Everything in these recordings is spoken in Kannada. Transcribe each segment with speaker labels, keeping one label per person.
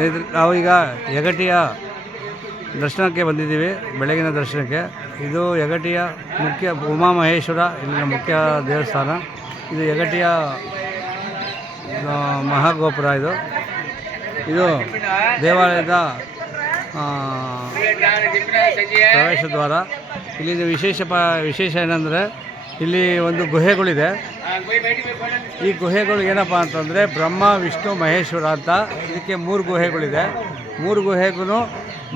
Speaker 1: ಸ್ನೇಹಿತರೆ, ನಾವೀಗ ಯಗಟಿಯ ದರ್ಶನಕ್ಕೆ ಬಂದಿದ್ದೀವಿ, ಬೆಳಗಿನ ದರ್ಶನಕ್ಕೆ. ಇದು ಯಗಟಿಯ ಮುಖ್ಯ ಉಮಾಮಹೇಶ್ವರ, ಇಲ್ಲಿನ ಮುಖ್ಯ ದೇವಸ್ಥಾನ. ಇದು ಯಗಟಿಯ ಮಹಾಗೋಪುರ ಇದು. ಇದು ದೇವಾಲಯದ ಪ್ರವೇಶ ದ್ವಾರ. ಇಲ್ಲಿ ವಿಶೇಷ ಪ, ವಿಶೇಷ ಏನಂದರೆ, ಇಲ್ಲಿ ಒಂದು ಗುಹೆಗಳಿದೆ. ಈ ಗುಹೆಗಳು ಏನಪ್ಪ ಅಂತಂದರೆ ಬ್ರಹ್ಮ, ವಿಷ್ಣು, ಮಹೇಶ್ವರ ಅಂತ ಇದಕ್ಕೆ ಮೂರು ಗುಹೆಗಳಿದೆ. ಮೂರು ಗುಹೆಗೂ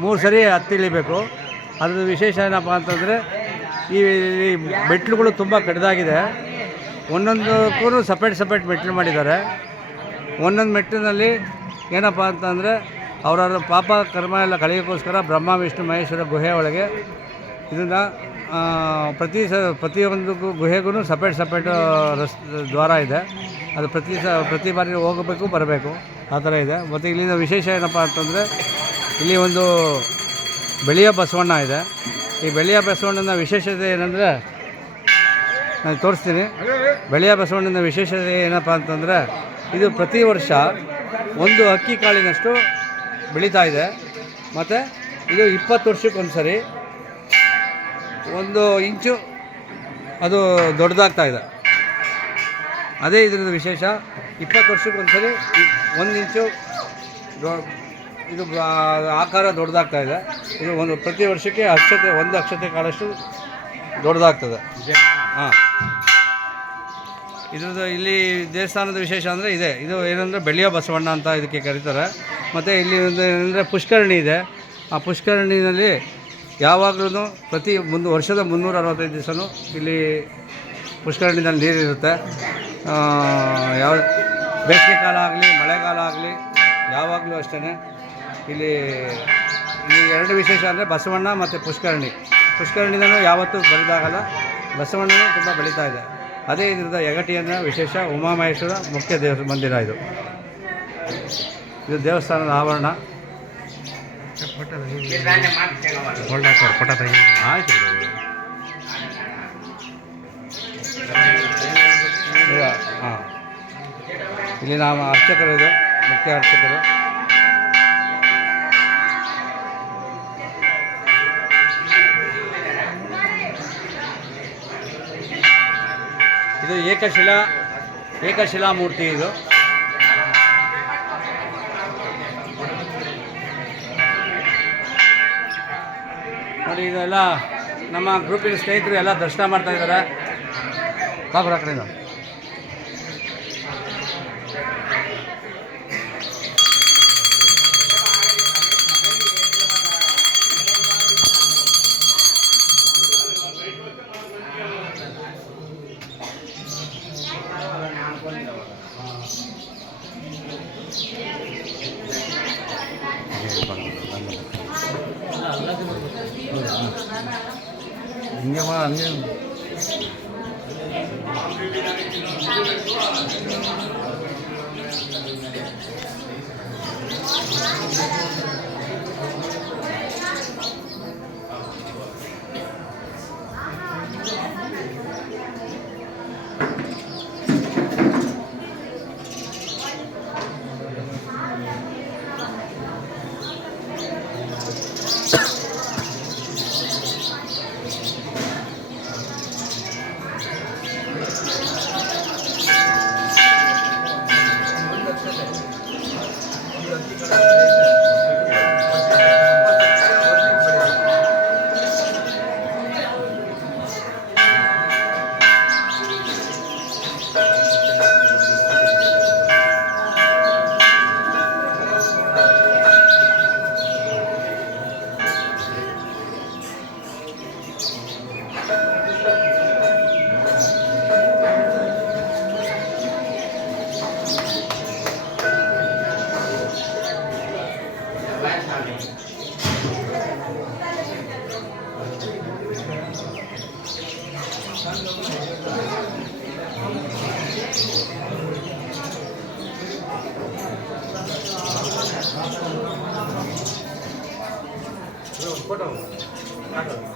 Speaker 1: ಮೂರು ಸರಿ ಹತ್ತಿಳಿಬೇಕು. ಅದ್ರ ವಿಶೇಷ ಏನಪ್ಪ ಅಂತಂದರೆ ಈ ಮೆಟ್ಲುಗಳು ತುಂಬ ಕಡಿದಾಗಿದೆ. ಒಂದೊಂದಕ್ಕೂ ಸಪ್ರೇಟ್ ಸಪ್ರೇಟ್ ಮೆಟ್ಲು ಮಾಡಿದ್ದಾರೆ. ಒಂದೊಂದು ಮೆಟ್ಟಿನಲ್ಲಿ ಏನಪ್ಪ ಅಂತಂದರೆ ಅವರವರ ಪಾಪ, ಕರ್ಮ ಎಲ್ಲ ಕಳೆಯೋಕ್ಕೋಸ್ಕರ ಬ್ರಹ್ಮ, ವಿಷ್ಣು, ಮಹೇಶ್ವರ ಗುಹೆ ಒಳಗೆ ಇದನ್ನು ಪ್ರತಿ ಸ ಪ್ರತಿಯೊಂದು ಗುಹೆಗೂ ಸಪ್ರೇಟ್ ಸಪ್ರೇಟ್ ರಸ್, ದ್ವಾರ ಇದೆ. ಅದು ಪ್ರತಿ ಸ, ಪ್ರತಿ ಬಾರಿ ಹೋಗಬೇಕು, ಬರಬೇಕು. ಆ ಥರ ಇದೆ. ಮತ್ತು ಇಲ್ಲಿನ ವಿಶೇಷ ಏನಪ್ಪ ಅಂತಂದರೆ, ಇಲ್ಲಿ ಒಂದು ಬೆಳೆಯ ಬಸವಣ್ಣ ಇದೆ. ಈ ಬೆಳೆಯ ಬಸವಣ್ಣನ ವಿಶೇಷತೆ ಏನಂದರೆ, ನಾನು ತೋರಿಸ್ತೀನಿ. ಬೆಳೆಯ ಬಸವಣ್ಣನ ವಿಶೇಷತೆ ಏನಪ್ಪ ಅಂತಂದರೆ, ಇದು ಪ್ರತಿ ವರ್ಷ ಒಂದು ಅಕ್ಕಿ ಕಾಳಿನಷ್ಟು ಬೆಳೀತಾ ಇದೆ. ಮತ್ತು ಇದು ಇಪ್ಪತ್ತು ವರ್ಷಕ್ಕೊಂದು ಸರಿ ಒಂದು ಇಂಚು ಅದು ದೊಡ್ಡದಾಗ್ತಾ ಇದೆ. ಅದೇ ಇದ್ರದ್ದು ವಿಶೇಷ, ಇಪ್ಪತ್ತು ವರ್ಷಕ್ಕೆ ಒಂದ್ಸರಿ ಒಂದು ಇಂಚು ಇದು ಆಕಾರ ದೊಡ್ಡದಾಗ್ತಾ ಇದೆ. ಇದು ಒಂದು ಪ್ರತಿ ವರ್ಷಕ್ಕೆ ಅಕ್ಷತೆ, ಒಂದು ಅಕ್ಷತೆ ಕಾಳಷ್ಟು ದೊಡ್ಡದಾಗ್ತದೆ. ಹಾಂ. ಇದ್ರದ್ದು ಇಲ್ಲಿ ದೇವಸ್ಥಾನದ ವಿಶೇಷ ಅಂದರೆ ಇದೆ. ಇದು ಏನಂದರೆ ಬೆಳೆಯೋ ಬಸವಣ್ಣ ಅಂತ ಇದಕ್ಕೆ ಕರೀತಾರೆ. ಮತ್ತು ಇಲ್ಲಿ ಒಂದು ಏನಂದರೆ ಪುಷ್ಕರಣಿ ಇದೆ. ಆ ಪುಷ್ಕರಣಿನಲ್ಲಿ ಯಾವಾಗಲೂ ಪ್ರತಿ ಒಂದು ವರ್ಷದ ಮುನ್ನೂರ ಅರವತ್ತೈದು ದಿವಸವೂ ಇಲ್ಲಿ ಪುಷ್ಕರಣಿನಲ್ಲಿ ನೀರಿರುತ್ತೆ ಯಾವ, ಬೇಸಿಗೆ ಕಾಲ ಆಗಲಿ, ಮಳೆಗಾಲ ಆಗಲಿ, ಯಾವಾಗಲೂ ಅಷ್ಟೇ ಇಲ್ಲಿ, ಈ ಎರಡು ವಿಶೇಷ ಅಂದರೆ ಬಸವಣ್ಣ ಮತ್ತು ಪುಷ್ಕರಣಿ. ಪುಷ್ಕರಣಿನೂ ಯಾವತ್ತೂ ಬರಿದಾಗಲ್ಲ, ಬಸವಣ್ಣನೂ ತುಂಬ ಬೆಳೀತಾ ಇದೆ. ಅದೇ ಇದರದ ಯಗಟಿಯನ್ನ ವಿಶೇಷ ಉಮಾಮಹೇಶ್ವರ ಮುಖ್ಯ ದೇವ ಮಂದಿರ ಇದು. ಇದು ದೇವಸ್ಥಾನದ ಆವರಣ. ಆಯ್ತು ಹಾಂ ಇಲ್ಲಿ ನಾವು ಅರ್ಚಕರು ಇದು ಮುಖ್ಯ ಅರ್ಚಕರು. ಇದು ಏಕಶಿಲಾ ಏಕಶಿಲಾ ಮೂರ್ತಿ ಇದು. ನೋಡಿ ಇದೆಲ್ಲ ನಮ್ಮ ಗ್ರೂಪಿನ ಸ್ನೇಹಿತರು ಎಲ್ಲ ದರ್ಶನ ಮಾಡ್ತಾ ಇದ್ದಾರೆ. ಕಾಪುರ ಕಡೆಯಿಂದ. 嗯，你讲话啊你。不懂，不懂